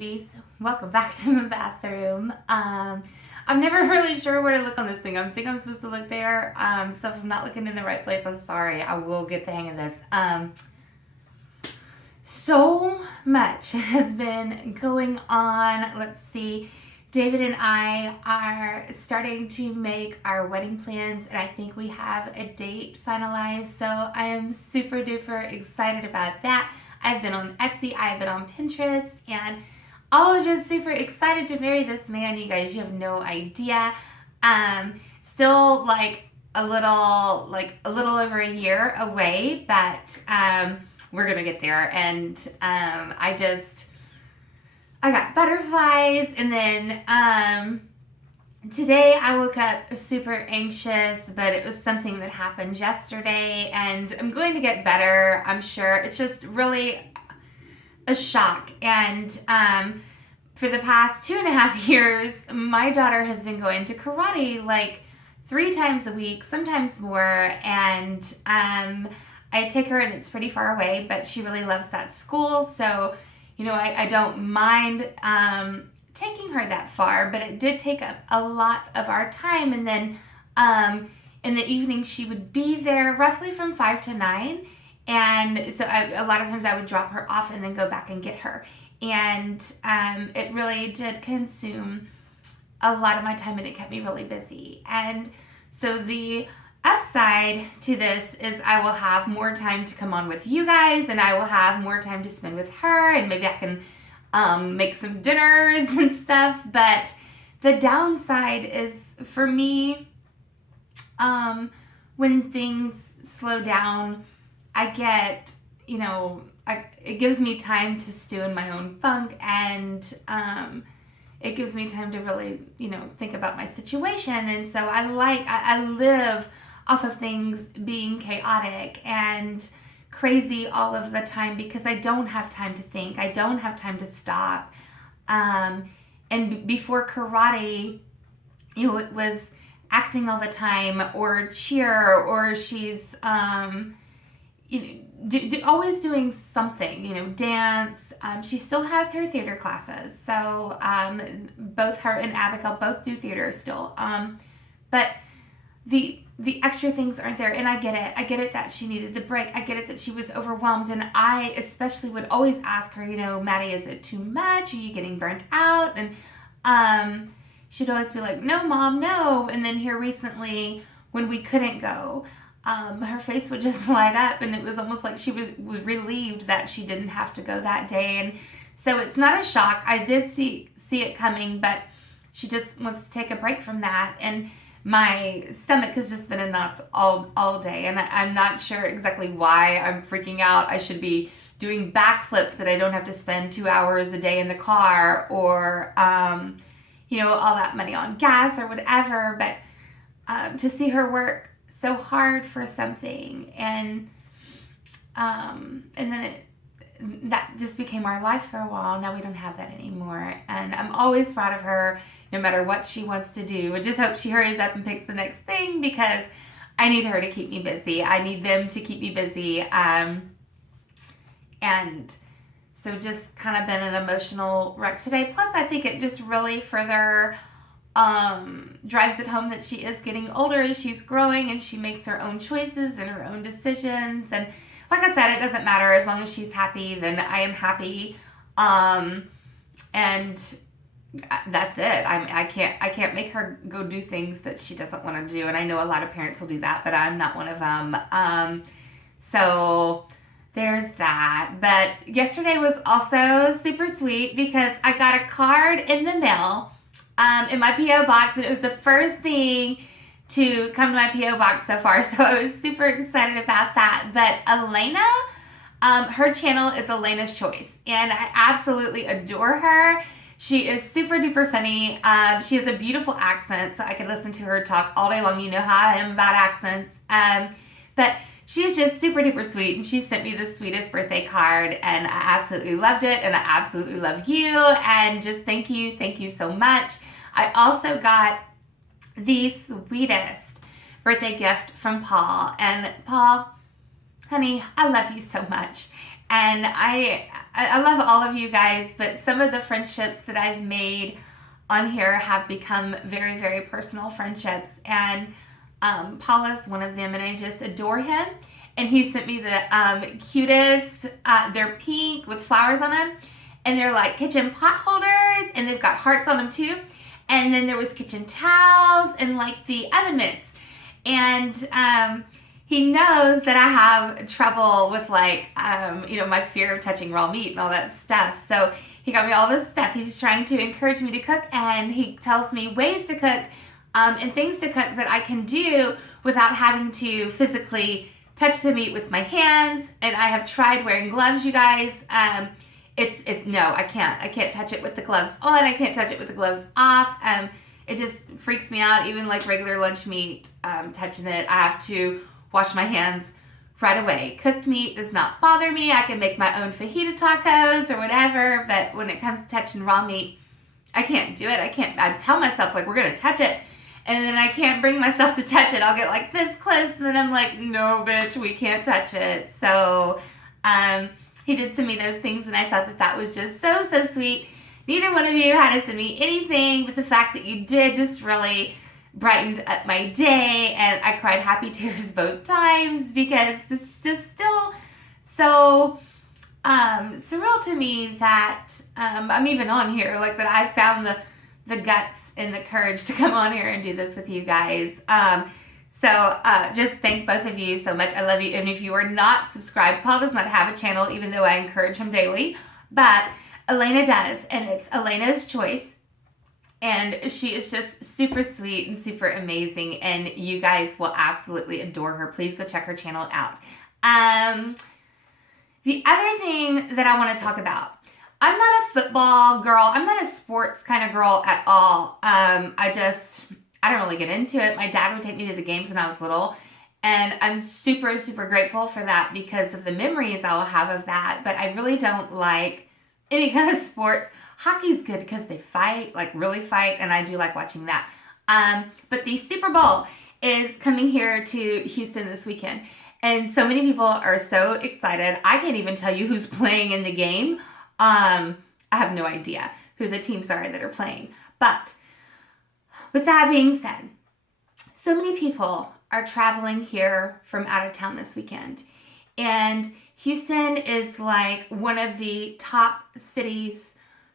babies. Welcome back to my bathroom. I'm never really sure where to look on this thing. I think I'm supposed to look there. So if I'm not looking in the right place, I'm sorry. I will get the hang of this. So much has been going on. Let's see. David and I are starting to make our wedding plans, and I think we have a date finalized. So I am super duper excited about that. I've been on Etsy, I've been on Pinterest, and all just super excited to marry this man. You guys, you have no idea. Still like a little over a year away, but we're gonna get there. And I got butterflies, and then today I woke up super anxious, but it was something that happened yesterday, and I'm going to get better, I'm sure. It's just really a shock. And for the past 2.5 years, my daughter has been going to karate like 3 times a week, sometimes more, and I take her, and it's pretty far away, but she really loves that school, so you know, I don't mind taking her that far, but it did take up a lot of our time. And then in the evening, she would be there roughly from 5 to 9. And so a lot of times I would drop her off and then go back and get her. And it really did consume a lot of my time, and it kept me really busy. And so the upside to this is I will have more time to come on with you guys, and I will have more time to spend with her, and maybe I can make some dinners and stuff. But the downside is for me, when things slow down, I get, it gives me time to stew in my own funk, and it gives me time to really, think about my situation. And so I live off of things being chaotic and crazy all of the time because I don't have time to think. I don't have time to stop. And before karate, it was acting all the time, or cheer, or she's, always doing something, dance. She still has her theater classes. So both her and Abigail both do theater still. But the extra things aren't there, and I get it. I get it that she needed the break. I get it that she was overwhelmed, and I especially would always ask her, Maddie, is it too much? Are you getting burnt out? And she'd always be like, no, Mom, no. And then here recently, when we couldn't go, her face would just light up, and it was almost like she was relieved that she didn't have to go that day. And so it's not a shock. I did see it coming, but she just wants to take a break from that. And my stomach has just been in knots all day, and I'm not sure exactly why I'm freaking out. I should be doing backflips that I don't have to spend 2 hours a day in the car, or all that money on gas or whatever. But to see her work so hard for something, and then that just became our life for a while. Now we don't have that anymore, and I'm always proud of her, no matter what she wants to do. I just hope she hurries up and picks the next thing, because I need her to keep me busy. I need them to keep me busy. And so just kind of been an emotional wreck today. Plus, I think it just really further drives it home that she is getting older as she's growing, and she makes her own choices and her own decisions. And like I said, it doesn't matter. As long as she's happy, then I am happy. And that's it. I can't make her go do things that she doesn't want to do, and I know a lot of parents will do that, but I'm not one of them. So there's that. But yesterday was also super sweet because I got a card in the mail in my P.O. box, and it was the first thing to come to my P.O. box so far, so I was super excited about that. But Elena, her channel is Elena's Choice, and I absolutely adore her. She is super duper funny. She has a beautiful accent, so I could listen to her talk all day long. You know how I am about accents. But she is just super duper sweet, and she sent me the sweetest birthday card, and I absolutely loved it, and I absolutely love you, and just thank you so much. I also got the sweetest birthday gift from Paul, and Paul, honey, I love you so much. And I I love all of you guys, but some of the friendships that I've made on here have become very, very personal friendships. And Paula's one of them, and I just adore him. And he sent me the cutest, they're pink with flowers on them. And they're like kitchen pot holders, and they've got hearts on them too. And then there was kitchen towels and like the oven mitts. And he knows that I have trouble with like, my fear of touching raw meat and all that stuff. So he got me all this stuff. He's trying to encourage me to cook, and he tells me ways to cook and things to cook that I can do without having to physically touch the meat with my hands. And I have tried wearing gloves, you guys. It's no, I can't touch it with the gloves on. I can't touch it with the gloves off. It just freaks me out. Even like regular lunch meat, touching it, I have to wash my hands right away. Cooked meat does not bother me. I can make my own fajita tacos or whatever, but when it comes to touching raw meat, I can't do it. I tell myself like, we're going to touch it, and then I can't bring myself to touch it. I'll get like this close, and then I'm like, no, bitch, we can't touch it. So, he did send me those things, and I thought that was just so, so sweet. Neither one of you had to send me anything, but the fact that you did just really brightened up my day, and I cried happy tears both times because this is just still so surreal to me that I'm even on here, like that I found the guts and the courage to come on here and do this with you guys. So just thank both of you so much. I love you. And if you are not subscribed, Paul does not have a channel, even though I encourage him daily, but Elena does, and it's Elena's Choice. And she is just super sweet and super amazing, and you guys will absolutely adore her. Please go check her channel out. The other thing that I want to talk about, I'm not a football girl. I'm not a sports kind of girl at all. I don't really get into it. My dad would take me to the games when I was little, and I'm super, super grateful for that because of the memories I will have of that. But I really don't like any kind of sports. Hockey's good because they fight, like really fight, and I do like watching that. But the Super Bowl is coming here to Houston this weekend, and so many people are so excited. I can't even tell you who's playing in the game. I have no idea who the teams are that are playing. But with that being said, so many people are traveling here from out of town this weekend, and Houston is like one of the top cities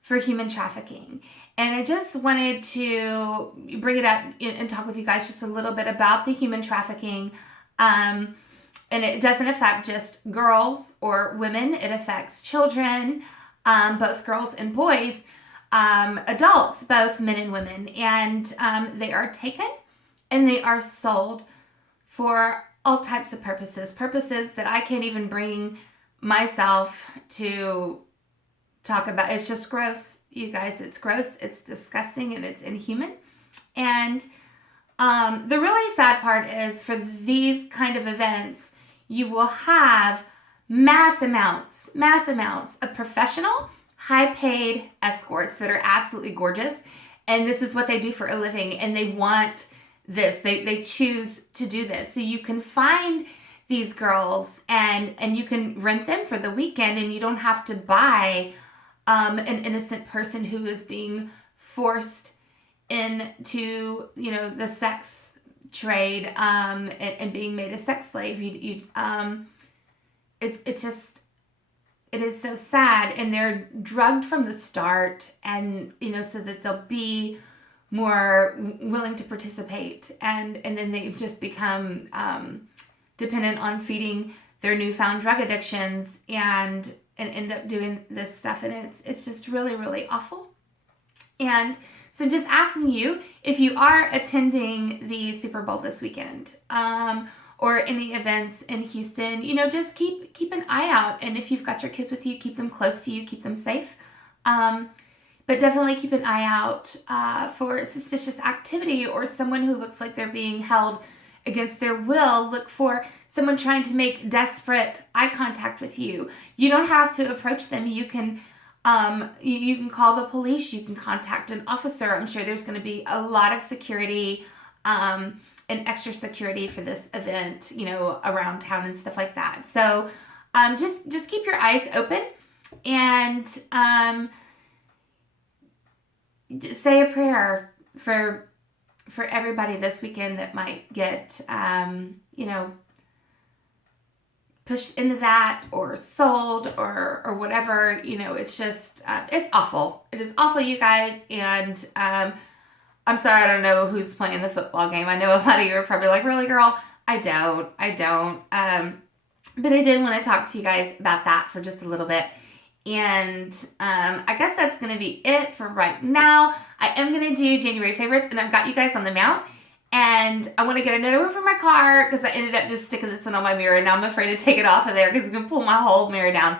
for human trafficking. And I just wanted to bring it up and talk with you guys just a little bit about the human trafficking. And it doesn't affect just girls or women. It affects children, both girls and boys, adults, both men and women. And they are taken and they are sold for all types of purposes that I can't even bring myself to talk about. It's just gross, you guys. It's gross, it's disgusting, and it's inhuman. And the really sad part is for these kind of events, you will have mass amounts of professional, high-paid escorts that are absolutely gorgeous. And this is what they do for a living, and they want this. They choose to do this. So you can find these girls and you can rent them for the weekend, and you don't have to buy an innocent person who is being forced into, the sex trade and being made a sex slave. It is so sad, and they're drugged from the start, and so that they'll be more willing to participate, and then they just become dependent on feeding their newfound drug addictions and end up doing this stuff, and it's just really, really awful. And so I'm just asking you, if you are attending the Super Bowl this weekend, or any events in Houston, just keep an eye out. And if you've got your kids with you, keep them close to you, keep them safe. But definitely keep an eye out for suspicious activity or someone who looks like they're being held against their will. Look for someone trying to make desperate eye contact with you. You don't have to approach them. You can call the police. You can contact an officer. I'm sure there's going to be a lot of security and extra security for this event, around town and stuff like that. So just keep your eyes open. And say a prayer for everybody this weekend that might get, pushed into that or sold or whatever. It's just, it's awful. It is awful, you guys. And I'm sorry, I don't know who's playing the football game. I know a lot of you are probably like, really, girl? I don't. But I did want to talk to you guys about that for just a little bit. And I guess that's going to be it for right now. I am going to do January favorites, and I've got you guys on the mount. And I want to get another one for my car because I ended up just sticking this one on my mirror. And now I'm afraid to take it off of there because it's going to pull my whole mirror down.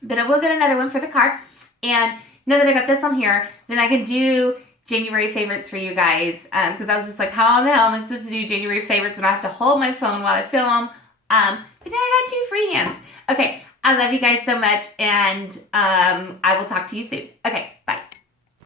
But I will get another one for the car. And now that I got this on here, then I can do January favorites for you guys. Because I was just like, how in the hell am I supposed to do January favorites when I have to hold my phone while I film? But now I got 2 free hands. Okay, I love you guys so much. And I will talk to you soon. Okay, bye.